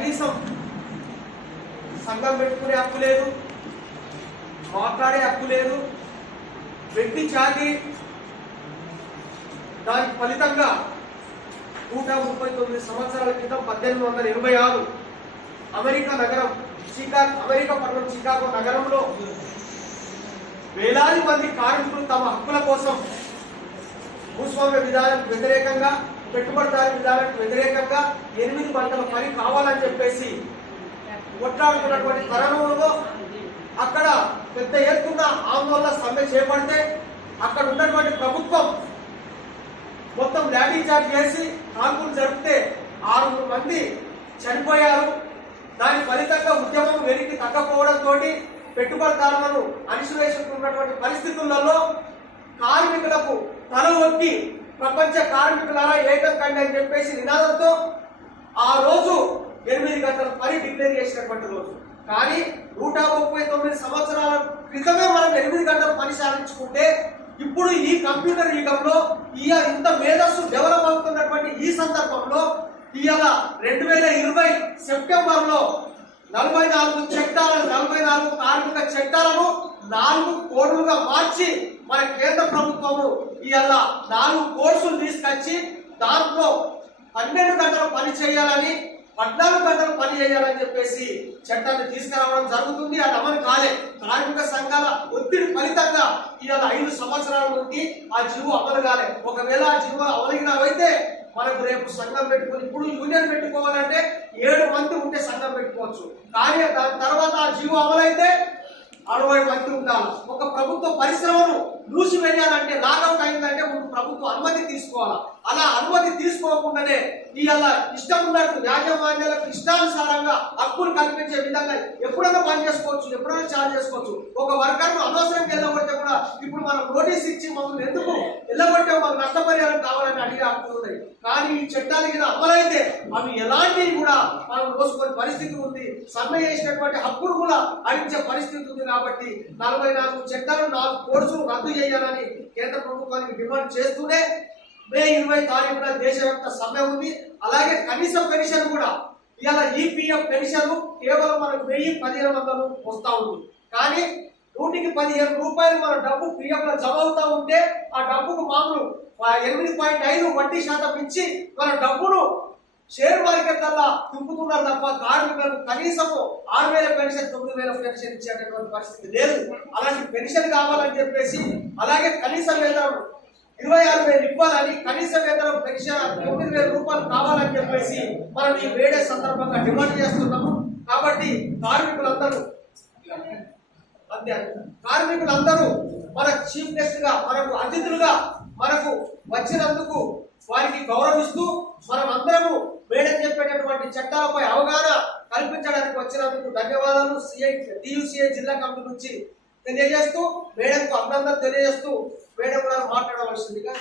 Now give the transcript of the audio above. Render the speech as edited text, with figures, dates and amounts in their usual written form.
కనీసం సంఘం పెట్టుకునే హక్కు లేదు, మాట్లాడే హక్కు లేదు. వ్యక్తి ఛాతి దానికి ఫలితంగా 139 సంవత్సరాల క్రితం 1886 అమెరికా పట్టణం చికాగో నగరంలో వేలాది మంది కార్మికులు తమ హక్కుల కోసం భూస్వామ్య విధానానికి వ్యతిరేకంగా, పెట్టుబడిదారి విధానానికి వ్యతిరేకంగా 8 గంటల పని కావాలని చెప్పేసి కొట్లాడుతున్నటువంటి తరుణంలో అక్కడ పెద్ద ఎత్తున ఆందోళన సమ్మె చేపడితే అక్కడ ఉన్నటువంటి ప్రభుత్వం మొత్తం లాఠీ చార్జ్ చేసి కాల్పులు జరిపితే 6 మంది చనిపోయారు. దాని ఫలితంగా ఉద్యమం వెనక్కి తగ్గకపోవడంతో పెట్టుబడిదారులను అణిచివేసుకున్నటువంటి పరిస్థితులలో కార్మికులకు తల ఒక్కి ప్రపంచ కార్మికులారా ఏకం కండి అని చెప్పేసి నినాదంతో ఆ రోజు 8 గంటల పని డిక్లేర్ చేసినటువంటి రోజు. కానీ 139 సంవత్సరాల క్రితమే మనం 8 గంటల పని సాధించుకుంటే ఇప్పుడు ఈ కంప్యూటర్ యుగంలో ఇంత మేధస్సు డెవలప్ అవుతున్నటువంటి ఈ సందర్భంలో ఇవాళ 2020 సెప్టెంబర్లో 44 కార్మిక చట్టాలను 4 కోడ్లుగా మార్చి మన కేంద్ర ప్రభుత్వము ఇవాళ 4 కోర్సులు తీసుకొచ్చి దాంట్లో 12 గంటలు పని చేయాలని, 14 గంటలు పని చేయాలని చెప్పేసి చట్టాన్ని తీసుకురావడం జరుగుతుంది. అది అమలు కాలే. కార్మిక సంఘాల ఒత్తిడి ఫలితంగా ఇవాళ 5 సంవత్సరాల నుండి ఆ జీవో అమలు కాలే. ఒకవేళ ఆ జీవో అమలైనవైతే మనకు రేపు సంఘం పెట్టుకుని, ఇప్పుడు యూనియన్ పెట్టుకోవాలంటే 7 మంది ఉంటే సంఘం పెట్టుకోవచ్చు. కానీ దాని తర్వాత ఆ జీవో అమలైతే 60 మంది ఉండాలి. ఒక ప్రభుత్వ పరిశ్రమను మూసివేయాలంటే, లాగౌట్ అయిందంటే ముందు ప్రభుత్వం అనుమతి తీసుకోవాలి. అలా అనుమతి తీసుకోకుండానే ఇవాళ ఇష్టం ఉన్నట్టు యాజమాన్యాలకు ఇష్టానుసారంగా హక్కులు కల్పించే విధంగా ఎప్పుడైనా పని చేసుకోవచ్చు, ఎప్పుడైనా చార్జ్ చేసుకోవచ్చు. ఒక వర్కర్ను అనవసరంగా వెళ్ళగొట్టే కూడా ఇప్పుడు మనం నోటీస్ ఇచ్చి మమ్మల్ని ఎందుకు వెళ్ళగొట్టే మాకు నష్టపరిహారం కావాలని అడిగే హక్కులు ఉన్నాయి. కానీ ఈ చట్టాల కింద అమలైతే అవి ఎలాంటివి కూడా మనం మోసుకునే పరిస్థితి ఉంది. సమ్మె చేసినటువంటి హక్కులు కూడా అడిగించే పరిస్థితి ఉంది. కాబట్టి 44 చట్టాలు 4 కోర్సులు రద్దు చేయాలని కేంద్ర ప్రభుత్వానికి డిమాండ్ చేస్తూనే మే 20 తారీఖున దేశవ్యాప్త సమ్మె ఉంది. అలాగే కనీస పెన్షన్ కూడా ఇవాళ ఈపీఎఫ్ పెన్షన్ కేవలం మనకు 1000-1500 వస్తా ఉంది. కానీ 115 రూపాయలు మన డబ్బు పిఎఫ్ లో జమ అవుతా ఉంటే ఆ డబ్బుకు మామూలు 8.5 వడ్డీ శాతం ఇచ్చి మన డబ్బును షేర్ మార్కెట్ వల్ల తిప్పుతున్నారు తప్ప కార్మికులకు కనీసం 6,000 పెన్షన్ 9,000 పెన్షన్ ఇచ్చేటటువంటి పరిస్థితి లేదు. అలాంటి పెన్షన్ కావాలని చెప్పేసి, అలాగే కనీస వేతనం 26,000 ఇవ్వాలని, కనీస వేతనం పెన్షన్ 9,000 రూపాయలు కావాలని చెప్పేసి మనం ఈ వేడే సందర్భంగా డిమాండ్ చేస్తున్నాము. కాబట్టి కార్మికులందరూ మన చీఫ్ గెస్ట్ గా, మనకు అతిథులుగా మనకు వచ్చినందుకు వారికి గౌరవిస్తూ మనం అందరము మేడం చెప్పేటటువంటి చట్టాలపై అవగాహన కల్పించడానికి వచ్చినందుకు ధన్యవాదాలు. టీయూసీఐ జిల్లా కమిటీ నుంచి తెలియజేస్తూ, మేడంకు అభినందనలు తెలియజేస్తూ మేడం గారు మాట్లాడవలసిందిగా